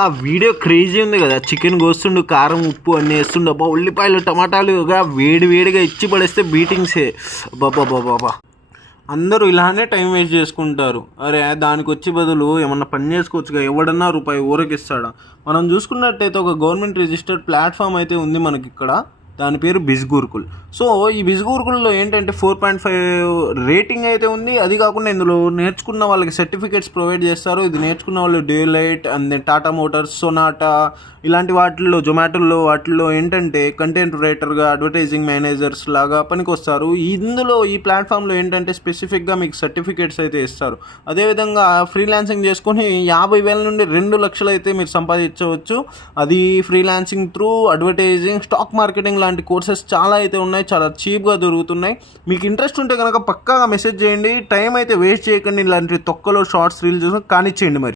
ఆ video crazy ఉంది కదా, చికెన్ కోస్తుండు, కారం ఉప్పు అన్నీ వేస్తుండు, అబ్బా ఉల్లిపాయలు టమాటాలు వేడి వేడిగా ఇచ్చి పడేస్తే బీటింగ్సే. బాబా బాబా, అందరూ ఇలానే టైం వేస్ట్ చేసుకుంటారు. అరే దానికి వచ్చి బదులు ఏమన్నా పని చేసుకోవచ్చుగా, ఎవడన్నా రూపాయి ఊరకిస్తాడా? మనం చూసుకున్నట్టయితే ఒక గవర్నమెంట్ రిజిస్టర్డ్ ప్లాట్ఫామ్ అయితే ఉంది మనకి ఇక్కడ, దాని పేరు బిజ్ గురుకుల్. సో ఈ బిజ్ గురుకుల్లో ఏంటంటే 4.5 రేటింగ్ అయితే ఉంది. అది కాకుండా ఇందులో నేర్చుకున్న వాళ్ళకి సర్టిఫికేట్స్ ప్రొవైడ్ చేస్తారు. ఇది నేర్చుకున్న వాళ్ళు daylight and Tata Motors, Sonata ఇలాంటి వాటిల్లో, జొమాటోలో వాటిల్లో ఏంటంటే కంటెంట్ రైటర్గా, అడ్వర్టైజింగ్ మేనేజర్స్ లాగా పనికి వస్తారు. ఇందులో ఈ ప్లాట్ఫామ్లో ఏంటంటే స్పెసిఫిక్గా మీకు సర్టిఫికేట్స్ అయితే ఇస్తారు. అదేవిధంగా ఫ్రీలాన్సింగ్ చేసుకొని 50,000 నుండి 2,00,000 అయితే మీరు సంపాదించవచ్చు. అది freelancing through advertising, stock marketing లాంటి కోర్సెస్ చాలా అయితే ఉన్నాయి, చాలా చీప్గా దొరుకుతున్నాయి. మీకు ఇంట్రెస్ట్ ఉంటే కనుక పక్కాగా మెసేజ్ చేయండి. టైం అయితే వేస్ట్ చేయకండి, ఇలాంటి తొక్కలో షార్ట్స్ రీల్స్ కానిచ్చేయండి మరి.